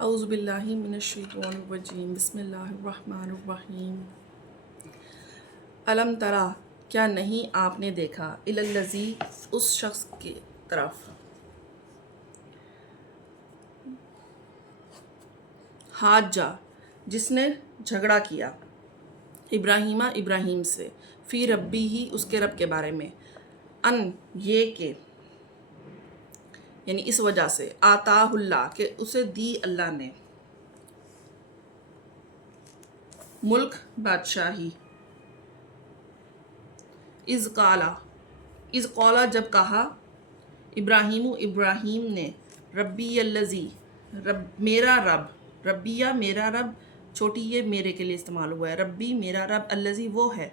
اعوذ باللہ من الشیطان الرجیم بسم اللہ الرحمن الرحیم علم ترا کیا نہیں آپ نے دیکھا الالذی اس شخص کی طرف حاجہ جس نے جھگڑا کیا ابراہیم سے فی ربی ہی اس کے رب کے بارے میں ان یہ کہ یعنی اس وجہ سے آتاہ اللہ کہ اسے دی اللہ نے ملک بادشاہی از قالا جب کہا ابراہیم نے ربی الذی میرا رب ربیہ میرا رب چھوٹی یہ میرے کے لیے استعمال ہوا ہے ربی میرا رب الذی وہ ہے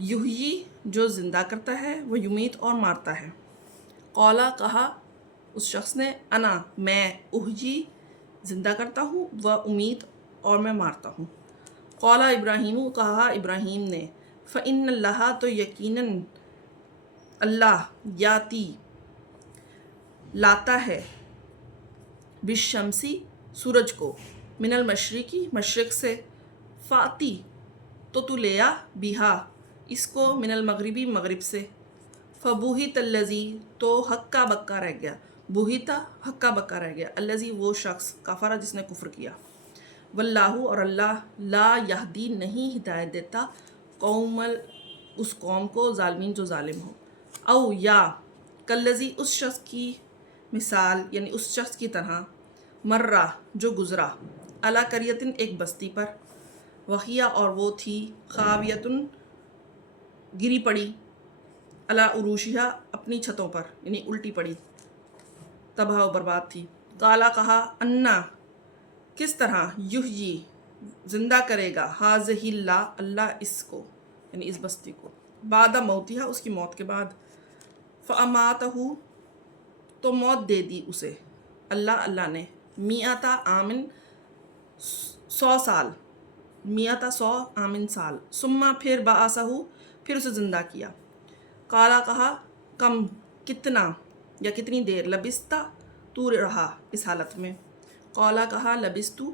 یحیی جو زندہ کرتا ہے وہ یمیت اور مارتا ہے قالا کہا اس شخص نے انا میں احیی زندہ کرتا ہوں و امیت اور میں مارتا ہوں قالا ابراہیم کہا ابراہیم نے فإن اللہ تو یقیناً اللہ یاتی لاتا ہے بالشمسی سورج کو من المشرقی مشرق سے فاتی تو لے آ بیہا اس کو من المغربی مغرب سے فبوہت الذی تو ہکا بکا رہ گیا بوہتا ہکا بکا رہ گیا الذی وہ شخص کفر جس نے کفر کیا واللہ اور اللہ لا یہدی نہیں ہدایت دیتا اس قوم کو ظالمین جو ظالم ہو او یا کلذی اس شخص کی مثال یعنی اس شخص کی طرح مرہ جو گزرا علی قریۃ ایک بستی پر وہیا اور وہ تھی خاویتن گری پڑی علی عروشہا اپنی چھتوں پر یعنی الٹی پڑی تباہ و برباد تھی قالا کہا انا کس طرح یحیی زندہ کرے گا ہاذہ اللہ اس کو یعنی اس بستی کو بعد موتہا اس کی موت کے بعد فاماتہ تو موت دے دی اسے اللہ نے میعتا آمن 100 سال میعتا 100 آمن سال ثم پھر بعثہ پھر اسے زندہ کیا قالا کہا کم کتنا یا کتنی دیر لبستا تو رہا اس حالت میں قالا کہا لبستو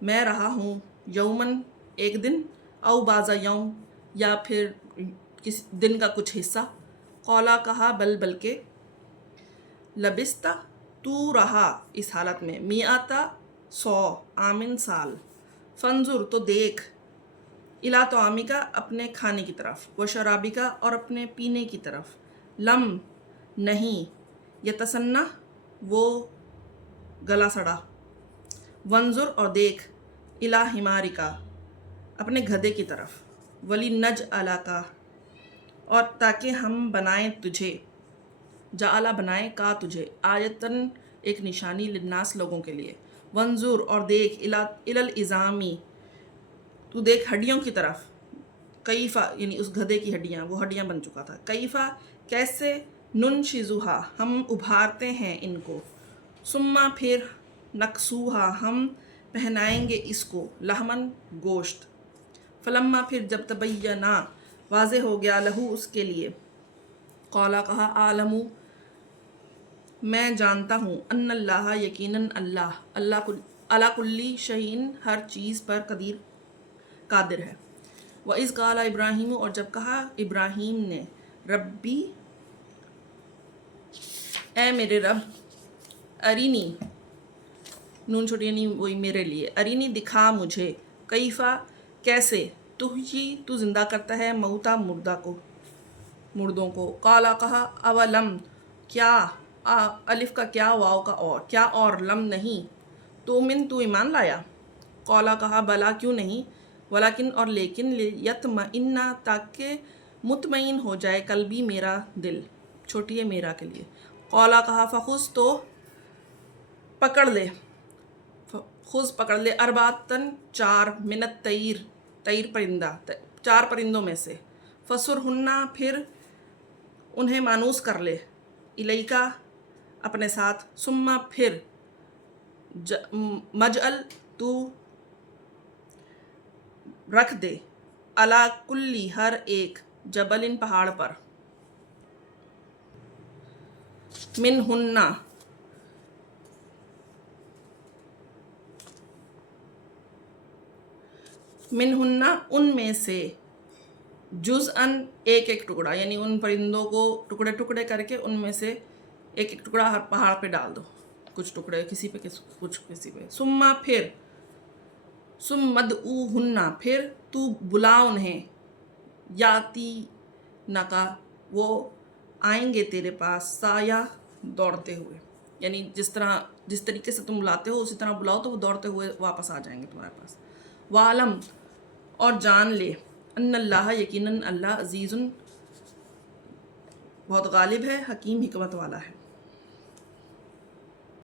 میں رہا ہوں یومن ایک دن او بعض یوم یا پھر کس دن کا کچھ حصہ قالا کہا بلکہ لبستا تو رہا اس حالت میں میعتا 100 آمن سال فانظر تو دیکھ الا طعامی کا اپنے کھانے کی طرف و شرابی کا اور اپنے پینے کی طرف لم نہیں یتسنہ وہ گلا سڑا ونظر اور دیکھ الا حماری کا اپنے گدھے کی طرف ولی نج کا اور تاکہ ہم بنائیں تجھے جعلا بنائیں کا تجھے آیتن ایک نشانی للناس لوگوں کے لیے ونظر اور دیکھ الالعظامی تو دیکھ ہڈیوں کی طرف کیفا یعنی اس گدھے کی ہڈیاں وہ ہڈیاں بن چکا تھا کیفا کیسے ننشزوہا ہم ابھارتے ہیں ان کو ثم پھر نکسوہا ہم پہنائیں گے اس کو لحمن گوشت فلما پھر جب تبینہ واضح ہو گیا لہو اس کے لیے قالا کہا عالمو میں جانتا ہوں ان اللہ یقیناً اللہ علی کلی شیء ہر چیز پر قادر ہے وَإِذْ قَالَ ابراہیم اور جب کہا ابراہیم نے ربی اے میرے رب ارینی نون چھوٹی یعنی وہی میرے لیے ارینی دکھا مجھے کیفا کیسے تحیی تو زندہ کرتا ہے موتا مردوں کو قالا کہا اولم کیا الف کا کیا واو کا اور کیا اور لم نہیں تو ایمان لایا قالا کہا بلا کیوں نہیں ولیکن اور لیکن یطمئن تاکہ مطمئن ہو جائے قلبی میرا دل چھوٹی ہے میرا کے لیے قالا کہا فخذ تو پکڑ لے ارباتن 4 منت طیر پرندہ 4 پرندوں میں سے فسرہن پھر انہیں مانوس کر لے الیکا اپنے ساتھ ثم پھر مجعل تو رکھ دے علی کلی ہر ایک جبل پہاڑ پر منہن منہن ان میں سے، جزءاً ایک ایک ٹکڑا، یعنی ان پرندوں کو ٹکڑے ٹکڑے کر کے ان میں سے ایک ایک ٹکڑا ہر پہاڑ پہ ڈال دو، کچھ ٹکڑے کسی پہ کچھ کسی پہ. ثم پھر، ثم ادعوہن پھر تو بلا انہیں، یاتی نکا وہ آئیں گے تیرے پاس، سایہ دوڑتے ہوئے، یعنی جس طریقے سے تم بلاتے ہو اسی طرح بلاؤ تو وہ دوڑتے ہوئے واپس آ جائیں گے تمہارے پاس. وعلم اور جان لے، ان اللہ یقیناً اللہ عزیز بہت غالب ہے، حکیم حکمت والا ہے.